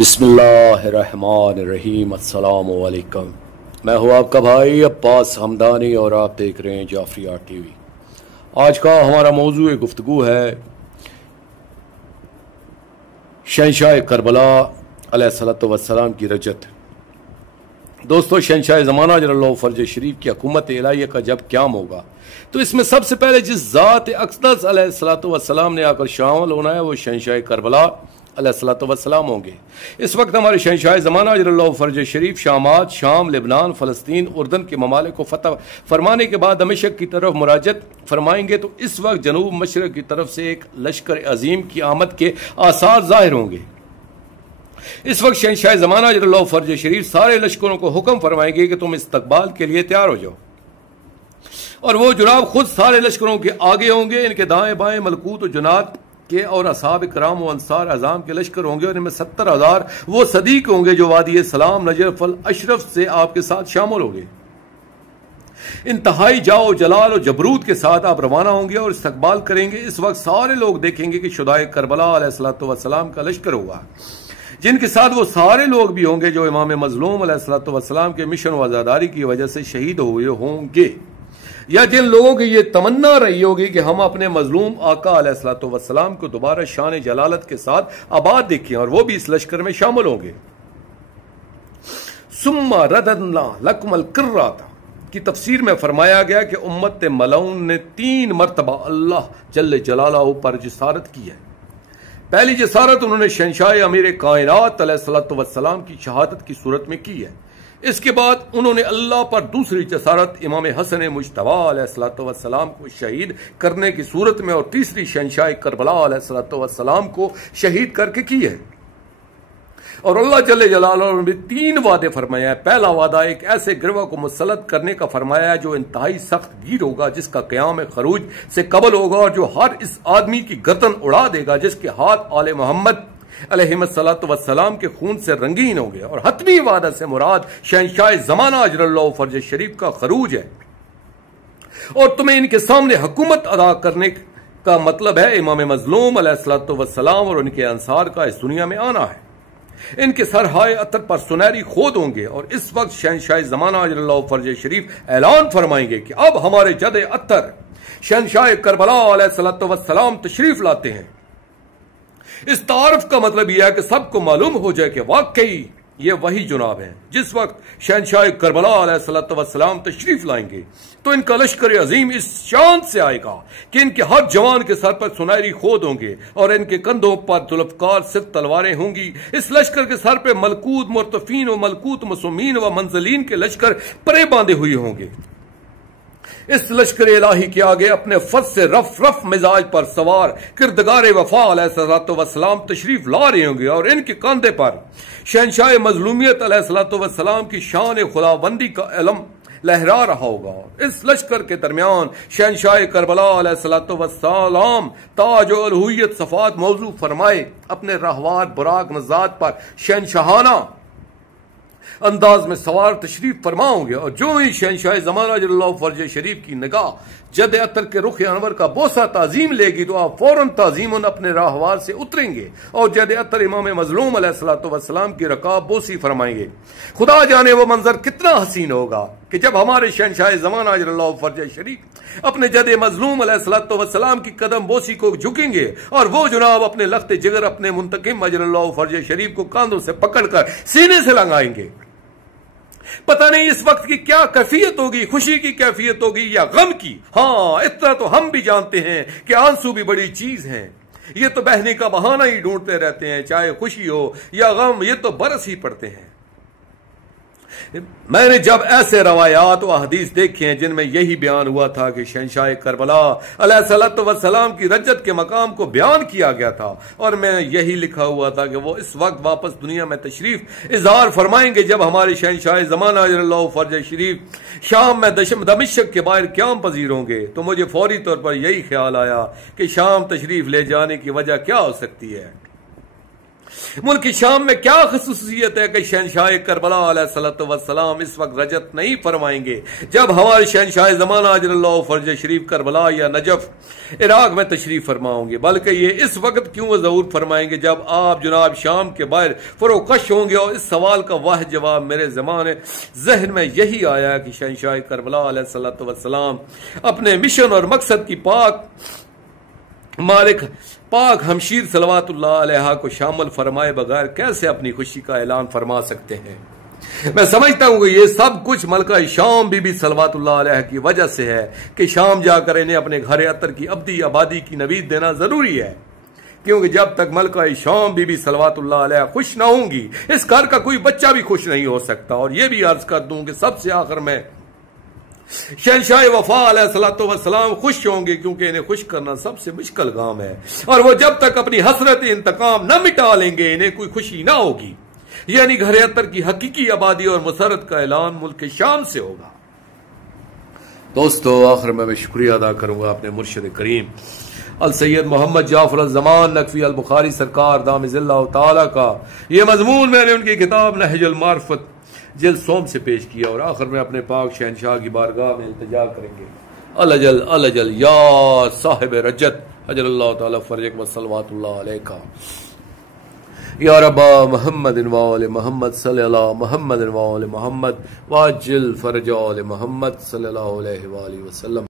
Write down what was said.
बिस्मिल्लाहिर्रहमानिर्रहीम। अस्सलाम वालेकुम। मैं हूँ आपका भाई अब्बास हमदानी और आप देख रहे हैं जाफरी आर्ट टीवी। आज का हमारा मौजूद गुफ्तगू है शहंशाह करबला अलैहिस्सलातु वस्सलाम की रजत। दोस्तों, शहंशाह ज़माना जल्लल्लाहु फर्ज शरीफ की हुकूमत इलाहिया का जब क़याम होगा तो इसमें सबसे पहले जिस ज़ात अक़दस अलैहिस्सलातु वस्सलाम ने आकर शामिल होना है वो शहंशाह करबला अलैहिस्सलातु वस्सलाम होंगे। इस वक्त हमारे शहंशाह ज़माना जल्लल्लाहु फर्ज शरीफ शामात, शाम, लेबनान, फ़लस्तीन, उर्दन के ममालिक को फतह फरमाने के बाद दमिश्क की तरफ मुराजत फरमाएंगे तो इस वक्त जनूब मशरक़ की तरफ से एक लश्कर अजीम की आमद के आसार ज़ाहिर होंगे। इस वक्त शहंशाह ज़माना जल्लल्लाहु फर्ज शरीफ सारे लश्करों को हुक्म फरमाएंगे कि तुम इस्तकबाल के लिए तैयार हो जाओ, और वो जुनाब खुद सारे लश्करों के आगे होंगे। इनके दाएं बाएं मलकूत और जुनात के और असहाब कराम व अंसार अज़ाम के लश्कर होंगे, और इनमें 70,000 वो सदीक होंगे जो वादी सलाम नजफ अल अशरफ से आपके साथ शामिल होंगे। इंतहाई जाओ जलाल और जबरूत के साथ आप रवाना होंगे और इस्तकबाल करेंगे। इस वक्त सारे लोग देखेंगे कि शुदाए करबला अलैहिस्सलातु वस्सलाम का लश्कर होगा, जिनके साथ वो सारे लोग भी होंगे जो इमाम मजलूम अलैहिस्सलातु वस्सलाम के मिशन व आज़ादारी की वजह से शहीद हुए होंगे, या जिन लोगों की ये तमन्ना रही होगी कि हम अपने मजलूम आका अलैहिस्सलातु वस्सलाम को दोबारा शान जलालत के साथ आबाद देखें, और वो भी इस लश्कर में शामिल होंगे। सुम्मा रददना लकुमुल किर्राता की तफसीर में फरमाया गया कि उम्मत मलऊन ने 3 मरतबा अल्लाह जल्ले जलालहू पर जसारत की है। पहली जसारत उन्होंने शहंशाह अमीर कायनात अलैहिस्सलातु वस्सलाम की शहादत की सूरत में की है। इसके बाद उन्होंने अल्लाह पर दूसरी जसारत इमाम हसन मुज्तबा अलैहिस्सलातु वस्सलाम को शहीद करने की सूरत में, और तीसरी शहंशाह करबला अलैहिस्सलातु वस्सलाम को शहीद करके की है। और अल्लाह जल्ले जलालहू ने भी 3 वादे फरमाया है। पहला वादा एक ऐसे गिरवा को मुसल्लत करने का फरमाया है जो इंतहाई सख्त गिर होगा, जिसका क़याम खरूज से कबल होगा, और जो हर इस आदमी की गर्दन उड़ा देगा जिसके हाथ आले मोहम्मद अलैहिस्सलातु वस्सलाम के खून से रंगीन होंगे। और हतमी वादा से मुराद शहंशाह ज़माना जल्लल्लाहु फर्ज शरीफ का खरूज है, और तुम्हें इनके सामने हुकूमत अदा करने का मतलब है इमाम मजलूम अलैहिस्सलातु वस्सलाम और उनके अंसार का इस दुनिया में आना है। इनके सरहाए अतर पर सुनहरी खोद होंगे, और इस वक्त शहंशाह ज़माना जल्लल्लाहु फर्ज शरीफ ऐलान फरमाएंगे कि अब हमारे जदे अतर शहंशाह करबला अलैहिस्सलातु वस्सलाम तशरीफ लाते हैं। इस तारफ का मतलब यह है कि सबको मालूम हो जाए कि वाकई ये वही जुनाब हैं। जिस वक्त शहंशाह करबला अलैहिस्सलातु वस्सलाम तशरीफ लाएंगे तो इनका लश्कर अजीम इस शान से आएगा कि इनके हर जवान के सर पर सुनहरी खोद होंगे, और इनके कंधों पर जुल्फकार सिर्फ तलवारें होंगी। इस लश्कर के सर पर मलकूत मुर्तफीन व मलकूत मसूमीन व मंजलीन के लश्कर परे बांधे हुए होंगे। इस लश्कर इलाही के आगे अपने फज से रफ रफ मिजाज पर सवार किरदगार वफा अलैहिस्सलातु वस्सलाम तशरीफ ला रहे होंगे, और इनके कंधे पर शहंशाह मजलूमियत अलैहिस्सलातु वस्सलाम की शान खुदाबंदी का इलम लहरा रहा होगा। इस लश्कर के दरमियान शहंशाह करबला अलैहिस्सलातु वस्सलाम ताज और हुय्यत सफात मौजू फरमाए अपने रहवार बुराक नजात पर शहंशाहाना अंदाज में सवार तशरीफ फरमा होंगे, और जो ही शहंशाह ज़माना जल्लल्लाहु फर्ज शरीफ की निगाह जद अतर के रुख अनवर का बोसा ताजीम लेगी तो आप फौरन ताजीमन अपने राहवार से उतरेंगे, और जद अतर इमाम मजलूम अलैहिस्सलातु वस्सलाम की रकाब बोसी फरमाएंगे। खुदा जाने वो मंजर कितना हसीन होगा कि जब हमारे शहंशाह ज़माना जल्लल्लाहु फर्ज शरीफ अपने जद मजलूम अलैहिस्सलातु वस्सलाम की कदम बोसी को झुकेंगे, और वो जुनाब अपने लख्त जिगर अपने मुंतकिम जल्लल्लाहु फर्ज शरीफ को कांधों से पकड़कर सीने से लगाएंगे। पता नहीं इस वक्त की क्या कैफियत होगी, खुशी की कैफियत होगी या गम की। हाँ, इतना तो हम भी जानते हैं कि आंसू भी बड़ी चीज हैं। ये तो बहने का बहाना ही ढूंढते रहते हैं, चाहे खुशी हो या गम, ये तो बरस ही पड़ते हैं। मैंने जब ऐसे रवायात व हदीस देखे हैं जिनमें यही बयान हुआ था कि शहंशाह करबला अलैहिस्सलातु वस्सलाम की रज्जत के मकाम को बयान किया गया था, और मैं यही लिखा हुआ था कि वो इस वक्त वापस दुनिया में तशरीफ इजहार फरमाएंगे जब हमारे शहंशाह ज़माना जल्लल्लाहु फर्ज शरीफ शाम में दमिश्क के बाहर क़याम पजीर होंगे, तो मुझे फौरी तौर पर यही ख्याल आया कि शाम तशरीफ ले जाने की वजह क्या हो सकती है। ملک شام میں کیا خصوصیت ہے کہ شہنشاہ کربلا علیہ الصلوۃ والسلام اس وقت رجت نہیں فرمائیں گے جب ہمارے شہنشاہ زمانہ اجل اللہ فرج شریف کربلا یا نجف عراق میں تشریف فرما ہوں گے، بلکہ یہ اس وقت کیوں ظہور فرمائیں گے جب آپ جناب شام کے باہر فروکش ہوں گے۔ اور اس سوال کا واحد جواب میرے زمانے ذہن میں یہی آیا کہ شہنشاہ کربلا علیہ الصلوۃ والسلام اپنے مشن اور مقصد کی مالک پاک ہمشیر صلوات اللہ علیہ کو شامل فرمائے بغیر کیسے اپنی خوشی کا اعلان فرما سکتے ہیں؟ میں سمجھتا ہوں کہ یہ سب کچھ ملکہ شام بی بی صلوات اللہ علیہ کی وجہ سے ہے کہ شام جا کر انہیں اپنے گھر عطر کی ابدی آبادی کی نوید دینا ضروری ہے، کیونکہ جب تک ملکہ شام بی بی صلوات اللہ علیہ خوش نہ ہوں گی اس گھر کا کوئی بچہ بھی خوش نہیں ہو سکتا۔ اور یہ بھی عرض کر دوں کہ سب سے آخر میں شہنشاہ وفا علیہ الصلوۃ والسلام خوش ہوں گے، کیونکہ انہیں خوش کرنا سب سے مشکل کام ہے، اور وہ جب تک اپنی حسرت انتقام نہ مٹا لیں گے انہیں کوئی خوشی نہ ہوگی۔ یعنی گھر عطر کی حقیقی آبادی اور مسرت کا اعلان ملک شام سے ہوگا۔ دوستو، آخر میں شکریہ ادا کروں گا اپنے مرشد کریم السید محمد جعفر الزمان نقوی البخاری سرکار دامز اللہ تعالی کا یہ مضمون میں نے ان کی کتاب نہج المعرفت جلد سوم سے پیش کیا، اور آخر میں اپنے پاک شہنشاہ کی بارگاہ میں التجا کریں گے، الجل الجل یا صاحب رجت اجل اللہ تعالی فرجک و صلوات اللہ علیکہ یا رب محمد وآل محمد صلی اللہ محمد وآل محمد واجل فرج آل محمد صلی اللہ علیہ وآلہ وسلم۔